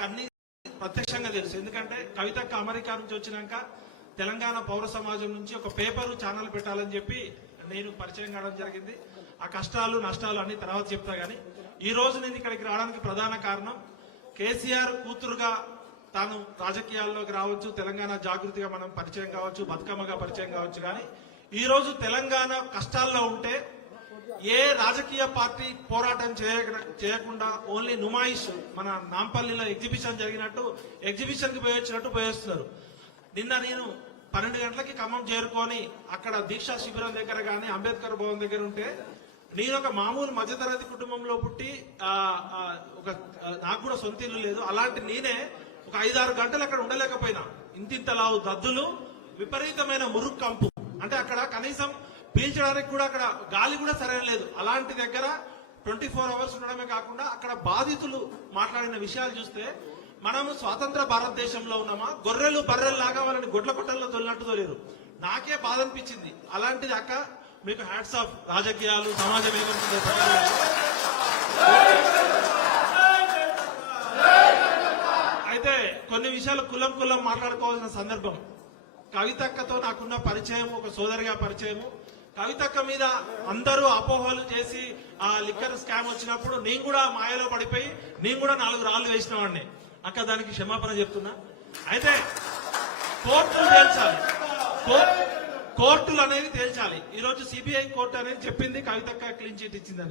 నాకు అన్ని ప్రత్యక్షంగా తెలుసు. ఎందుకంటే కవితక్క అమెరికా నుంచి వచ్చినాక తెలంగాణ పౌర సమాజం నుంచి ఒక పేపరు ఛానల్ పెట్టాలని చెప్పి నేను పరిచయం కావడం జరిగింది. ఆ కష్టాలు నష్టాలు అన్ని తర్వాత చెప్తా గానీ ఈ రోజు నేను ఇక్కడికి రావడానికి ప్రధాన కారణం కేసీఆర్ కూతురుగా తాను రాజకీయాల్లోకి రావచ్చు, తెలంగాణ జాగృతిగా మనం పరిచయం కావచ్చు, బతుకమ్మగా పరిచయం కావచ్చు. కానీ ఈ రోజు తెలంగాణ కష్టాల్లో ఉంటే ఏ రాజకీయ పార్టీ పోరాటం చేయకుండా ఓన్లీ నుమాయిష్ మన నాంపల్లిలో ఎగ్జిబిషన్ జరిగినట్టు ఎగ్జిబిషన్ కి పోయొచ్చినట్టు పోయేస్తున్నారు. నిన్న నేను 12 గంటలకి ఖమ్మం చేరుకొని అక్కడ దీక్షా శిబిరం దగ్గర గానీ అంబేద్కర్ భవన్ దగ్గర ఉంటే నేను ఒక మామూలు మధ్యతరగతి కుటుంబంలో పుట్టి నాకు కూడా సొంత ఇల్లు లేదు. అలాంటి నేనే ఒక 5-6 గంటలు అక్కడ ఉండలేకపోయినా. ఇంతింతలావు దద్దులు, విపరీతమైన మురుగు కంపు, అంటే అక్కడ కనీసం పీల్చడానికి కూడా అక్కడ గాలి కూడా సరైన లేదు. అలాంటి దగ్గర 24 అవర్స్ ఉండడమే కాకుండా అక్కడ బాధితులు మాట్లాడిన విషయాలు చూస్తే మనము స్వాతంత్ర భారతదేశంలో ఉన్నామా, గొర్రెలు బర్రెలు లాగా వాళ్ళని గొడ్ల కొట్టల్లో తొలినట్టు తోలేరు. నాకే బాధ అనిపించింది. అలాంటిది అక్క మీకు హ్యాట్స్ ఆఫ్. రాజకీయాలు సమాజం ఏమవుతుందో అయితే కొన్ని విషయాలు కులం మాట్లాడుకోవాల్సిన సందర్భం. కవితక్కతో నాకున్న పరిచయం ఒక సోదరిగా పరిచయము. కవితక్క మీద అందరూ అపోహలు చేసి ఆ లిక్కర్ స్కామ్ వచ్చినప్పుడు నేను కూడా మాయలో పడిపోయి నేను కూడా 4 రాళ్లు వేసిన వాడిని. అక్క దానికి క్షమాపణ చెప్తున్నా. అయితే కోర్టులు తేల్చాలి, కోర్టులు అనేది తేల్చాలి. ఈ రోజు సిబిఐ కోర్టు అనేది చెప్పింది కవితక్క క్లీన్ చిట్ ఇచ్చిందని.